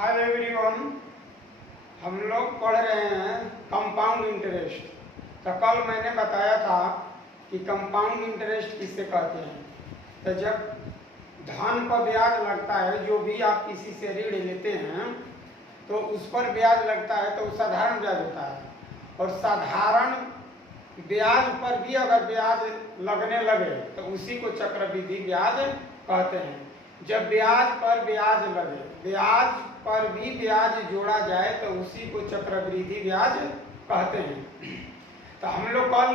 Hi everyone, हम लोग पढ़ रहे हैं कंपाउंड इंटरेस्ट। तो कल मैंने बताया था कि कंपाउंड इंटरेस्ट किसे कहते हैं। तो जब धन पर ब्याज लगता है, जो भी आप किसी से ऋण लेते हैं तो उस पर ब्याज लगता है, तो वो साधारण ब्याज होता है। और साधारण ब्याज पर भी अगर ब्याज लगने लगे तो उसी को चक्रवृद्धि ब्याज कहते हैं। जब ब्याज पर ब्याज लगे, ब्याज पर भी ब्याज जोड़ा जाए तो उसी को चक्रवृद्धि ब्याज कहते हैं। तो हम लोग कल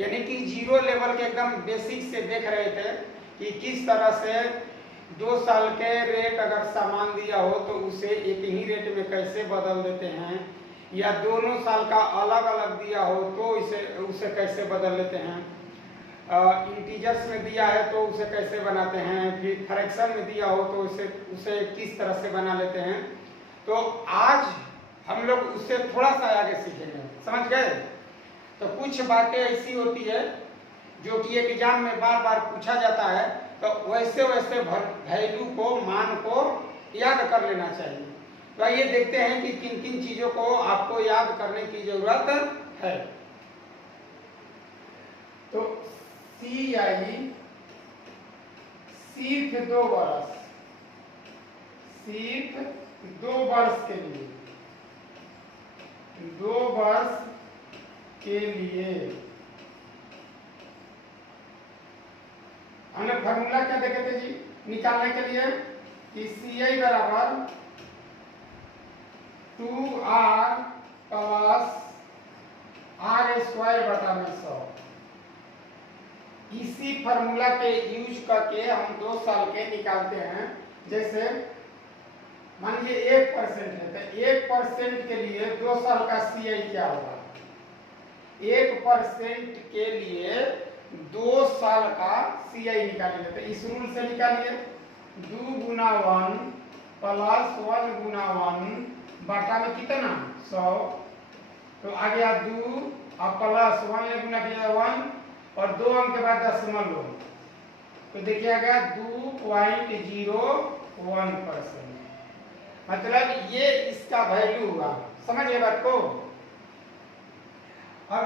यानी कि जीरो लेवल के एकदम बेसिक से देख रहे थे कि किस तरह से 2 साल के रेट अगर सामान दिया हो तो उसे एक ही रेट में कैसे बदल देते हैं, या दोनों साल का अलग अलग दिया हो तो उसे कैसे बदल लेते हैं। इंटीजर्स में दिया है तो उसे कैसे बनाते हैं, फिर फ्रैक्शन में दिया हो तो उसे किस तरह से बना लेते हैं। तो आज हम लोग उससे थोड़ा सा आगे सीखेंगे, समझ गए। तो कुछ बातें ऐसी होती है जो कि एग्जाम में बार बार पूछा जाता है, तो वैसे वैसे वैल्यू को, मान को याद कर लेना चाहिए। तो आइए देखते हैं कि किन किन चीजों को आपको याद करने की जरूरत है। तो CI सिर्फ 2 वर्ष, सिर्फ 2 वर्ष के लिए, 2 वर्ष के लिए हमने फॉर्मूला क्या देखे थे जी निकालने के लिए कि CI बराबर 2R प्लस R² बटा में 100। इसी फॉर्मूला के यूज करके हम 2 साल के निकालते हैं। जैसे मान लीजिए 1% है तो 1% के लिए 2 साल का CI क्या होगा। 1% के लिए 2 साल का CI निकालेंगे तो इस रूल से निकालिए। 2 गुना 1 प्लस 1 गुना 1 बटा में कितना 100। तो आ गया 2 और प्लस 1 ने गुना किया 1 और 2 अंक के बाद दशमलव लो तो देखिए आ गया 2.01%। मतलब ये इसका वैल्यू हुआ। समझिए बात को। अब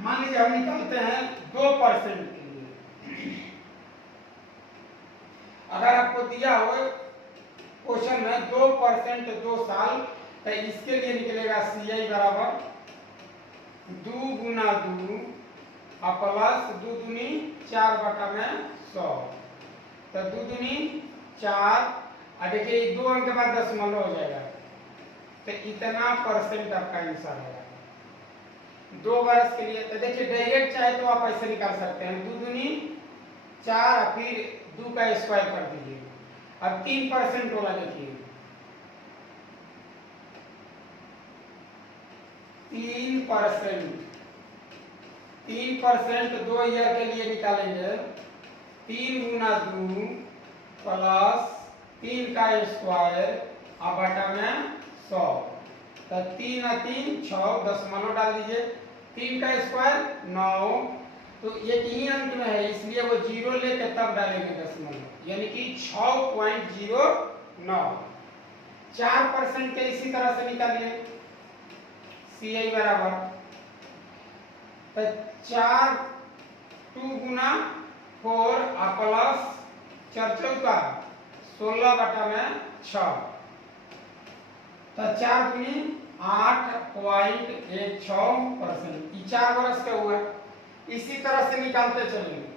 मान लीजिए हम निकालते हैं 2% के लिए। अगर आपको दिया हो क्वेश्चन में 2% 2 साल, तो इसके लिए निकलेगा CI बराबर 2 गुना 2 और प्लस 2 दूनी 4 बटा में 100। तो 2 दूनी 4 और देखिए 2 अंक के बाद दशमलव हो जाएगा तो इतना परसेंट आपका आंसर है 2 वर्ष के लिए। तो देखिए डायरेक्ट चाहे तो आप ऐसे निकाल सकते हैं 2 दूनी 4 फिर 2 का स्क्वायर कर दीजिए। अब 3% वाला देखिए 3% 2 ईयर के लिए निकालेंगे। 3 गुना 2 प्लस 3 का स्क्वायर और बटा में 100। तो 3 और 3 6 दशमलव डाल दीजिए। 3 का स्क्वायर 9 तो एक ही अंक में है इसलिए वो जीरो लेके तब डालेंगे दशमलव, यानी कि 6.09। 4% के इसी तरह से निकालिए। CI बराबर तो 4 2 गुना 4 और प्लस 4 चौका 16 बटा में 6। तो 4 दूनी 8.16%। 4 वर्ष का हुआ। इसी तरह से निकालते चलेंगे।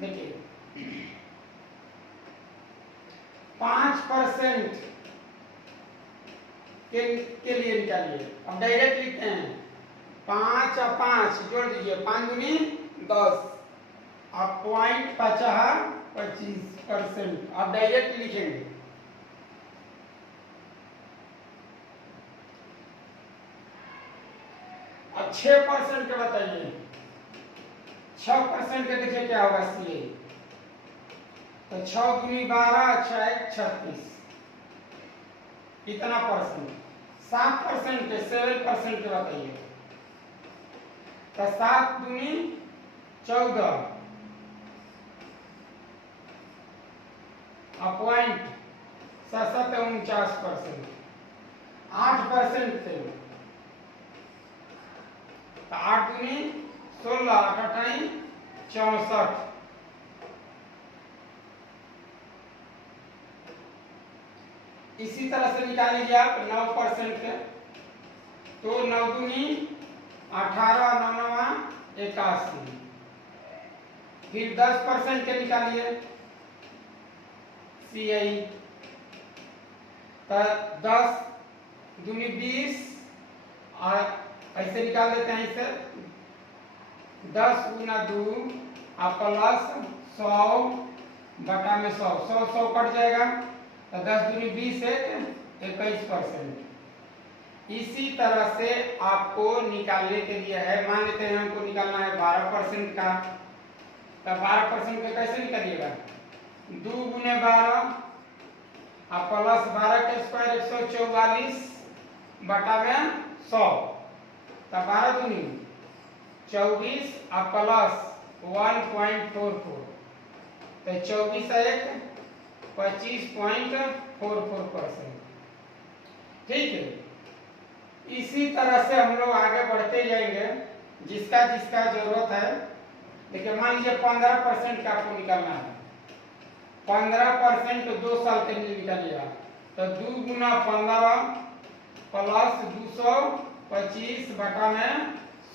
देखिए 5% के लिए निकालिए। अब डायरेक्ट लिखते हैं 5 और 5 जोड़ दीजिए 5 दूनी 10 और 0.25%। अब डायरेक्ट लिखेंगे। अब 6% के बताइए। 6% के देखिए क्या होगा CI। तो 6 दूनी 12 6 36 कितना परसेंट। 7% के 7% के बताइए। तो 7 दूनी 14 और 7.49%। 8% थे। तो 8 दूनी 16, 8 अठाई 64। इसी तरह से निकाल लीजिए आप 9% के। तो 9 दूनी 18, 9 नवा 81। फिर 10% के निकालिए CI। तो 10 दूनी 20 और ऐसे निकाल देते हैं इसे 10 गुना 2 और प्लस 100 बटा में 100 100 100 कट जाएगा। तो 10 दूनी 20 21%। इसी तरह से आपको निकालने के लिए है, मान लेते हैं हमको निकालना है 12% का। तो 12% का कैसे निकालिएगा? 2 गुने 12 और प्लस 12 के स्क्वायर 144 बटा में 100। तो 12 दूनी 24 और प्लस 1.44। तो 24 एक 25.44%। ठीक है। इसी तरह से हम लोग आगे बढ़ते जाएंगे, जिसका जिसका जरूरत है। देखिए मान लीजिए 15% का आपको निकालना है। 15% 2 साल के लिए निकालिएगा। तो 2 गुना 15 प्लस 225 बटा में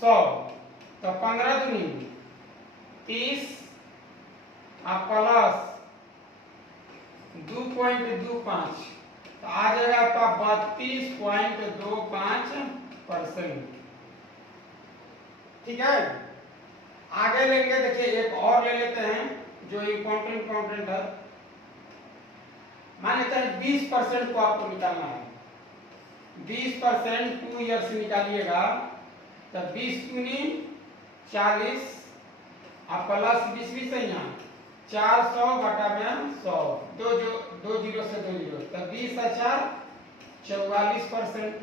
100। तो 15 दूनी 30 और प्लस 2.25। तो आ जाएगा आपका 32.25%। ठीक है। आगे लेंगे, देखिए एक और ले लेते हैं जो इम्पोर्टेंट है। मान लेते हैं 20% को आपको निकालना है। 20% 2 ईयर से निकालिएगा। तो 20 दूनी 40 और प्लस 20 है यहाँ 400 बटा में 100। 2 जीरो से 2 जीरो। तो 20 और 4 44%।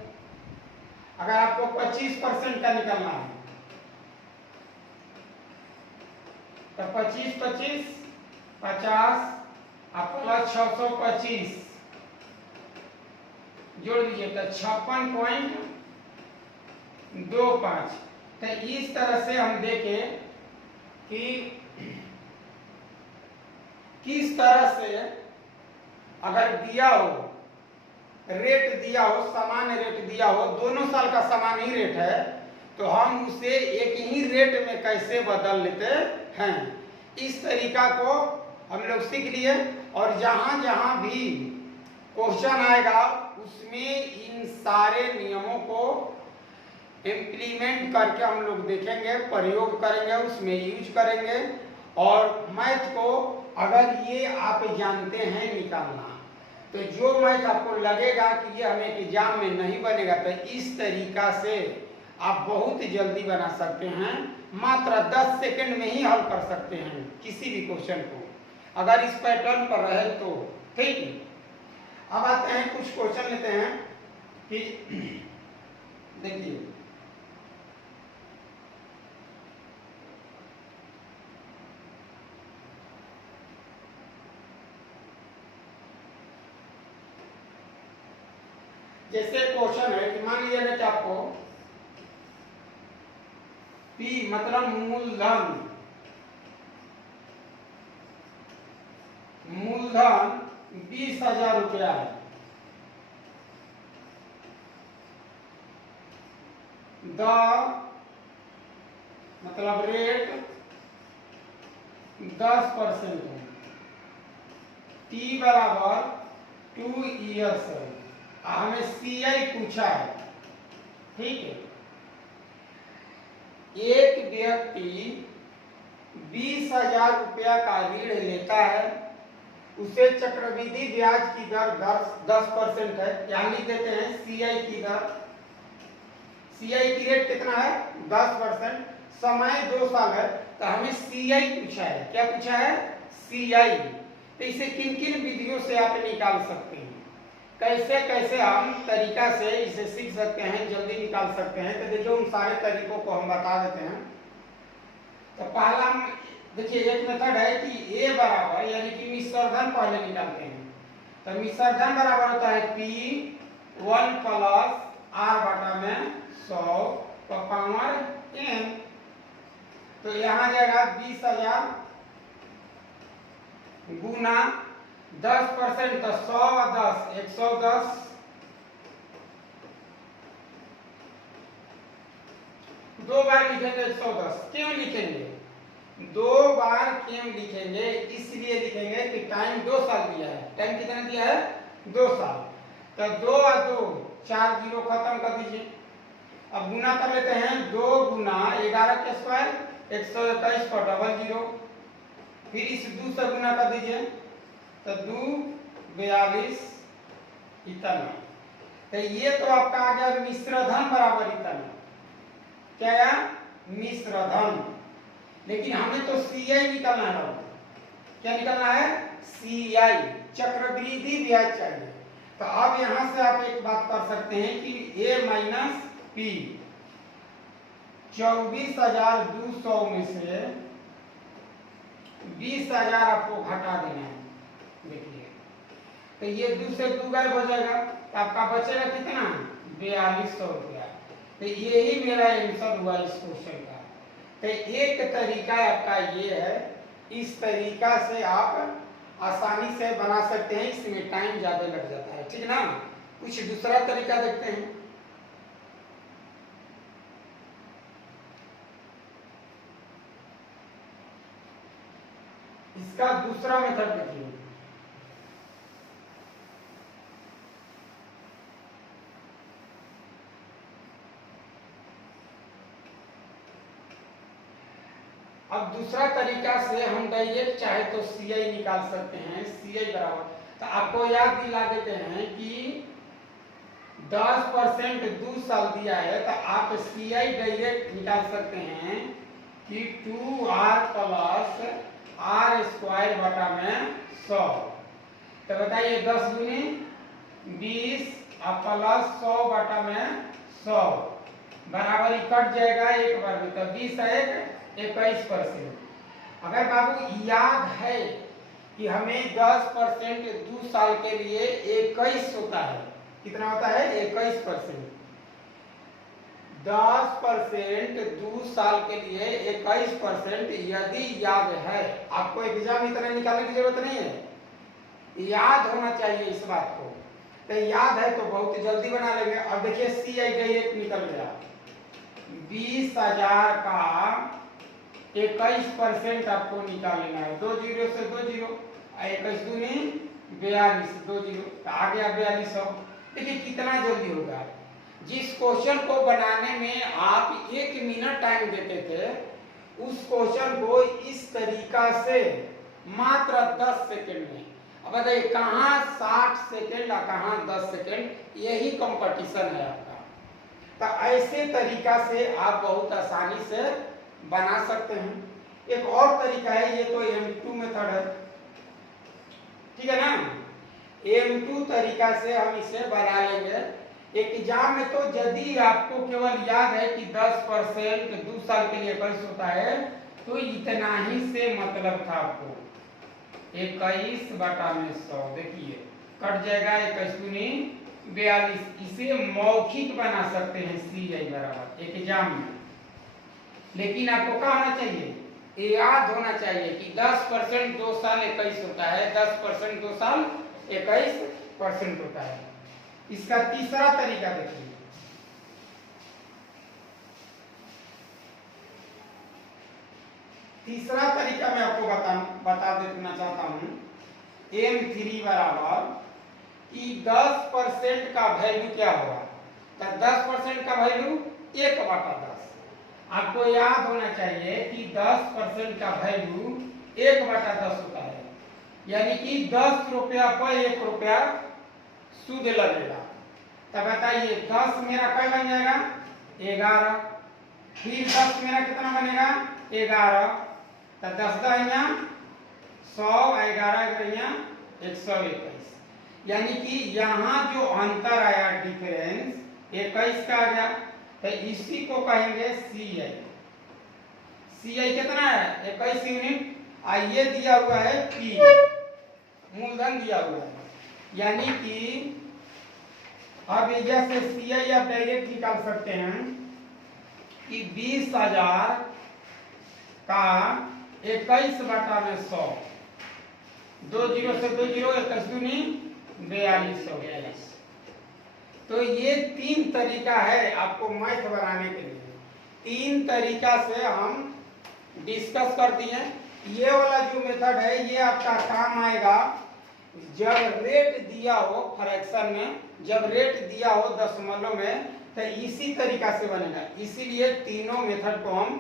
अगर आपको 25% का निकालना है तो 25 25 50 और प्लस 625 जोड़ दीजिए तो 56.25। तो इस तरह से हम देखें कि किस तरह से अगर दिया हो, रेट दिया हो, सामान्य रेट दिया हो, दोनों साल का समान ही रेट है, तो हम उसे एक ही रेट में कैसे बदल लेते हैं। इस तरीका को हम लोग सीख लिए। और जहां जहां भी क्वेश्चन आएगा उसमें इन सारे नियमों को इम्प्लीमेंट करके हम लोग देखेंगे, प्रयोग करेंगे, उसमें यूज करेंगे। और मैथ को अगर ये आप जानते हैं निकालना, तो जो मैथ आपको लगेगा कि ये हमें एग्जाम में नहीं बनेगा, तो इस तरीका से आप बहुत जल्दी बना सकते हैं। मात्र 10 सेकंड में ही हल कर सकते हैं किसी भी क्वेश्चन को, अगर इस पैटर्न पर रहे तो। ठीक है। अब आते हैं कुछ क्वेश्चन लेते हैं कि देखिए जैसे क्वेश्चन है कि मान लीजिए कि आपको P मतलब मूलधन 20,000 रुपया है। द मतलब रेट 10% है। T बराबर 2 ईयर्स है। हमें CI पूछा है। ठीक है। एक व्यक्ति 20,000 रुपया का ऋण लेता है, उसे चक्रवृद्धि ब्याज की दर 10% है। यहाँ लिख देते हैं CI की दर। CI की रेट कितना है? 10%। समय 2 साल है, तो हमें CI पूछा है। क्या पूछा है? CI। तो इसे किन किन विधियों से आप निकाल सकते हैं, कैसे कैसे हम तरीका से इसे सीख सकते हैं, जल्दी निकाल सकते हैं। तो देखिए उन सारे तरीकों को हम बता देते हैं। तो पहला देखिए एक मेथड है कि A बराबर, यानी कि मिश्रधन पहले निकालते हैं। तो मिश्रधन बराबर होता है P 1 प्लस r बटा में 100 का पावर n। तो यहाँ जाएगा 20,000 गुना 10% तो 100 और 10 110। दो बार लिखेंगे 110। क्यों लिखेंगे? दो बार क्यों लिखेंगे? इसलिए लिखेंगे कि टाइम 2 साल दिया है। टाइम कितना दिया है? 2 साल। तो 2 और 2 4 जीरो खत्म कर दीजिए। अब गुना कर लेते हैं। 2 गुना 11 के स्क्वायर 121 पर डबल जीरो। फिर इस 2 से गुना कर दीजिए तो 2 42 इतना। तो ये तो आपका आ गया मिश्र धन बराबर इतना। क्या आया? मिश्र धन। लेकिन हमें तो CI निकालना है। क्या निकालना है? CI, चक्रवृद्धि ब्याज चाहिए। तो अब यहां से आप एक बात कर सकते हैं कि A माइनस P 24,200 में से 20,000 आपको घटा देना है। देखिए तो ये 2 से 2 गायब हो जाएगा तो आपका बचेगा कितना? 4200 रुपया। तो यही मेरा आंसर हुआ इस क्वेश्चन का। तो एक तरीका आपका ये है। इस तरीका से आप आसानी से बना सकते हैं। इसमें टाइम ज्यादा लग जाता है, ठीक ना। कुछ दूसरा तरीका देखते हैं। इसका दूसरा मेथड देखिए। अब दूसरा तरीका से हम डायरेक्ट चाहे तो CI निकाल सकते हैं। CI बराबर, तो आपको याद दिला देते हैं कि 10% 2 साल दिया है तो आप CI डायरेक्ट निकाल सकते हैं कि 2r प्लस r स्क्वायर बटा में 100। तो बताइए 10 दूनी 20 और प्लस 100 बटा में 100 बराबर ही कट जाएगा एक बार में। तो 20 1 21%। अगर बाबू याद है कि हमें 10% 2 साल के लिए 21 होता है। कितना होता है? 21%। 10% 2 साल के लिए 21% यदि याद है। आपको एग्जाम में इतना निकालने की जरूरत नहीं है, याद होना चाहिए इस बात को। तो याद है तो बहुत जल्दी बना लेंगे। अब देखिए CI डायरेक्ट निकल गया। 20,000 का 21% आपको निकाल लेना है। 2 जीरो से 2 जीरो, 21 दूनी 42, 2 जीरो आ गया 4200। देखिए कितना जल्दी होगा। जिस क्वेश्चन को बनाने में आप 1 मिनट टाइम देते थे, उस क्वेश्चन को इस तरीका से मात्र 10 सेकंड में। अब बताइए कहाँ 60 सेकंड और कहाँ 10 सेकंड, यही कंपटीशन है आपका। तो ऐसे तरीका से आप बहुत आसानी से बना सकते हैं। एक और तरीका है, ये तो M2 मेथड है, ठीक है ना। M2 तरीका से हम इसे बना लेंगे। एग्जाम में तो यदि आपको केवल याद है कि 10% 2 साल के लिए 21 होता है तो इतना ही से मतलब था आपको। 21 बटा में 100 देखिए कट जाएगा 21 दूनी 42। इसे मौखिक बना सकते हैं CI बराबर एग्जाम में। लेकिन आपको क्या होना चाहिए? याद होना चाहिए कि 10% 2 साल 21 होता है। 10% 2 साल 21% होता है। इसका तीसरा तरीका देखिए। तीसरा तरीका मैं आपको बता देना चाहता हूं। M3 बराबर कि 10% का वैल्यू क्या होगा? तो 10% का वैल्यू 1/10। आपको याद होना चाहिए कि 10% का वैल्यू 1/10 होता है। यानी कि 10 रुपया पर 1 रुपया सूद लगेगा। तब बताइए 10 मेरा क्या बन जाएगा? 11। फिर 10 मेरा कितना बनेगा? 11। तो 10 दहिया 100, 11 दहिया 121। यानी कि यहाँ जो अंतर आया डिफरेंस 21 का आ गया। तो इसी को कहेंगे CI। CI कितना है? 21 यूनिट। ये दिया हुआ है P, मूलधन दिया हुआ है। यानी कि अब जैसे CI आप डायरेक्ट निकाल सकते हैं कि 20,000 का 21/100, 20 से 20, 21 दूनी 4200। तो ये 3 तरीका है आपको मैथ बनाने के लिए। 3 तरीका से हम डिस्कस कर दिए। ये वाला जो मेथड है ये आपका काम आएगा जब रेट दिया हो फ्रैक्शन में, जब रेट दिया हो दशमलव में, तो इसी तरीका से बनेगा। इसीलिए तीनों मेथड को हम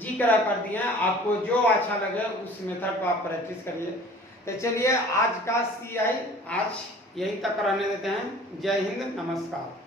जिक्र कर दिए हैं। आपको जो अच्छा लगे उस मेथड को आप प्रैक्टिस करिए। तो चलिए आज का CI आज यहीं तक रहने देते हैं। जय हिंद, नमस्कार।